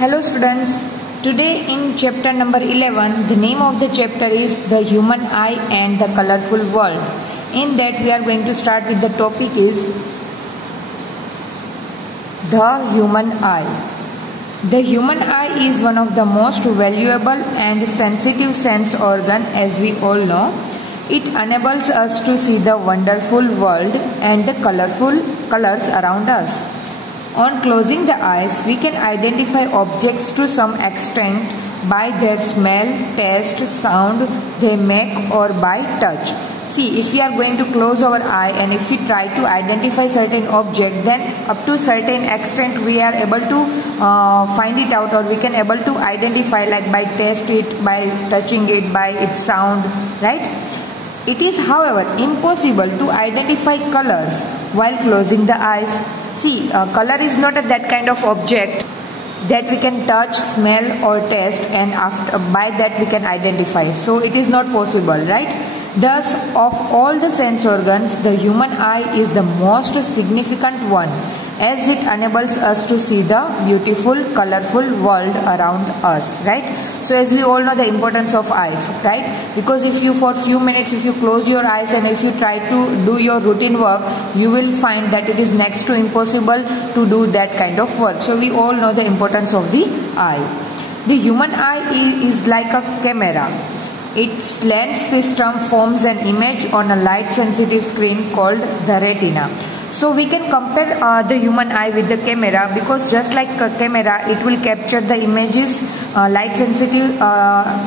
Hello students, today in chapter number 11, the name of the chapter is The Human Eye and the Colorful World. In that we are going to start with the topic is the human eye. The human eye is one of the most valuable and sensitive sense organ, as we all know. It enables us to see the wonderful world and the colorful colors around us. On closing the eyes, we can identify objects to some extent by their smell, taste, sound they make, or by touch. See, if we are going to close our eye and if we try to identify certain object, then up to certain extent we are able to find it out, or we can able to identify, like by taste it, by touching it, by its sound, right? It is, however, impossible to identify colors while closing the eyes. See, color is not that kind of object that we can touch, smell or taste, and after by that we can identify. So it is not possible, right? Thus, of all the sense organs, the human eye is the most significant one, as it enables us to see the beautiful, colorful world around us, right? So as we all know the importance of eyes, right? Because if you for few minutes, if you close your eyes and if you try to do your routine work, you will find that it is next to impossible to do that kind of work. So we all know the importance of the eye. The human eye is like a camera. Its lens system forms an image on a light sensitive screen called the retina. So we can compare the human eye with the camera, because just like a camera, it will capture the images light sensitive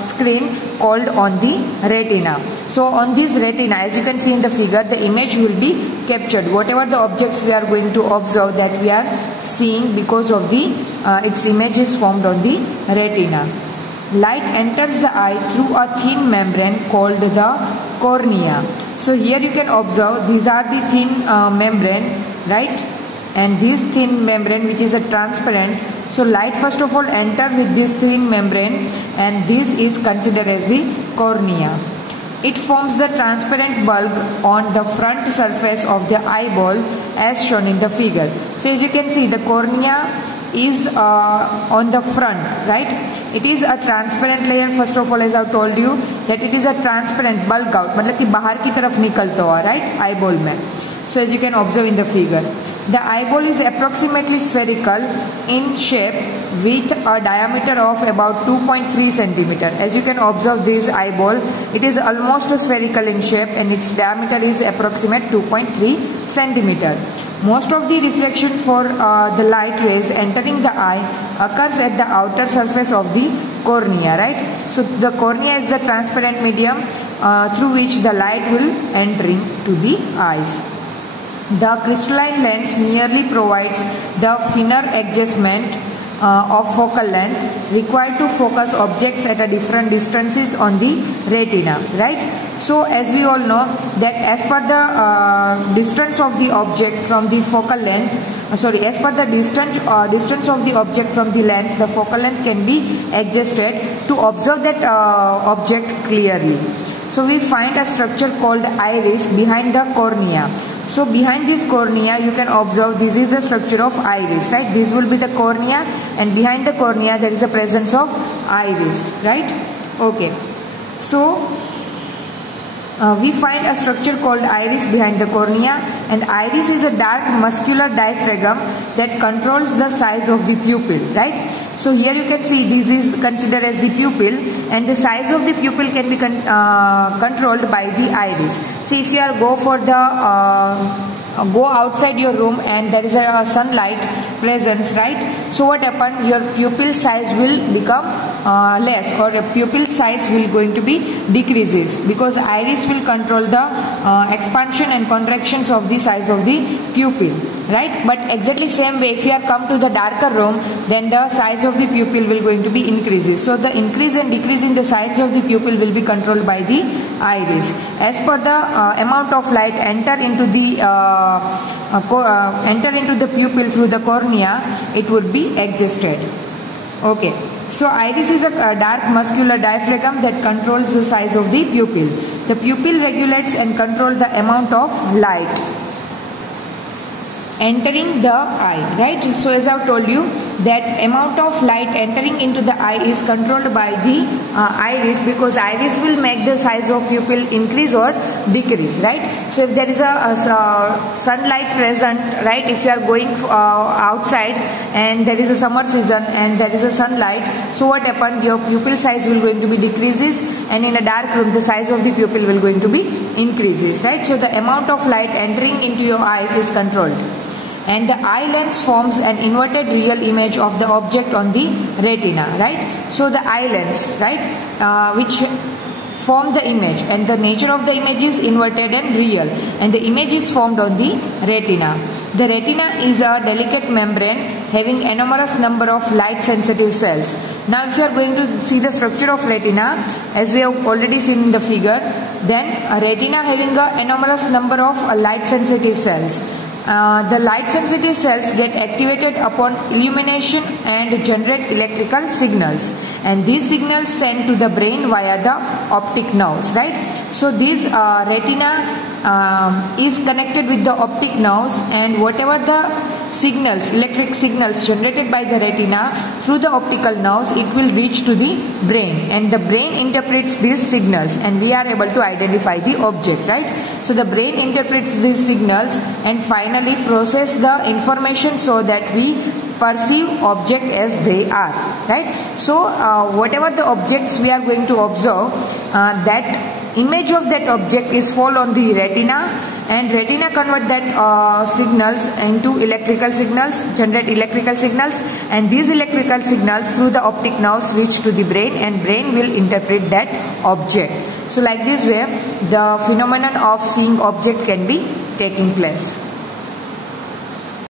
screen called on the retina. So on this retina, as you can see in the figure, the image will be captured. Whatever the objects we are going to observe, that we are seeing because of the its image is formed on the retina. Light enters the eye through a thin membrane called the cornea. So here you can observe, these are the thin membrane, right? And this thin membrane, which is a transparent. So light first of all enter with this thin membrane, and this is considered as the cornea. It forms the transparent bulb on the front surface of the eyeball, as shown in the figure. So as you can see, the cornea is on the front, right? It is a transparent layer. First of all, as I told you, that it is a transparent bulk out, मतलब कि बाहर की तरफ निकलता हुआ, right? Eyeball में. So as you can observe in the figure, the eyeball is approximately spherical in shape with a diameter of about 2.3 centimeter. As you can observe this eyeball, it is almost spherical in shape and its diameter is approximate 2.3 centimeter. Most of the reflection for the light rays entering the eye occurs at the outer surface of the cornea, right? So the cornea is the transparent medium through which the light will enter into the eyes. The crystalline lens merely provides the finer adjustment of focal length required to focus objects at a different distances on the retina, right? So as we all know that as per the distance of the object from the focal length, as per the distance of the object from the lens, the focal length can be adjusted to observe that object clearly. So we find a structure called iris behind the cornea. So behind this cornea, you can observe this is the structure of iris, right? This will be the cornea, and behind the cornea there is a presence of iris, right? Okay. So we find a structure called iris behind the cornea, and iris is a dark muscular diaphragm that controls the size of the pupil, right? So here you can see this is considered as the pupil, and the size of the pupil can be controlled by the iris. See, if you are go outside your room and there is a sunlight presence, right? So what happen? Your pupil size will become less, or pupil size will going to be decreases, because iris will control the expansion and contractions of the size of the pupil, right? But exactly same way, if you are come to the darker room, then the size of the pupil will going to be increases. So the increase and decrease in the size of the pupil will be controlled by the iris. As per the amount of light enter into the pupil through the cornea, it would be adjusted. Okay. So iris is a dark muscular diaphragm that controls the size of the pupil. The pupil regulates and controls the amount of light entering the eye, right? So as I've told you, that amount of light entering into the eye is controlled by the iris, because iris will make the size of pupil increase or decrease, right? So if there is a sunlight present, right, if you are going outside and there is a summer season and there is a sunlight, so what happened, your pupil size will going to be decreases, and in a dark room the size of the pupil will going to be increases, right? So the amount of light entering into your eyes is controlled. And the eye lens forms an inverted real image of the object on the retina, right? So the eye lens, right, which form the image, and the nature of the image is inverted and real, and the image is formed on the retina. The retina is a delicate membrane having enormous number of light sensitive cells. Now if you are going to see the structure of retina, as we have already seen in the figure, then a retina having a enormous number of light sensitive cells. The light sensitive cells get activated upon illumination and generate electrical signals, and these signals sent to the brain via the optic nerves, right? So this retina is connected with the optic nerves, and whatever the signals, electric signals generated by the retina through the optical nerves, it will reach to the brain, and the brain interprets these signals, and we are able to identify the object, right? So the brain interprets these signals and finally process the information so that we perceive object as they are, right? So whatever the objects we are going to observe, that image of that object is fall on the retina, and retina convert that signals into electrical signals, generate electrical signals, and these electrical signals through the optic nerves reach to the brain, and brain will interpret that object. So like this way the phenomenon of seeing object can be taking place.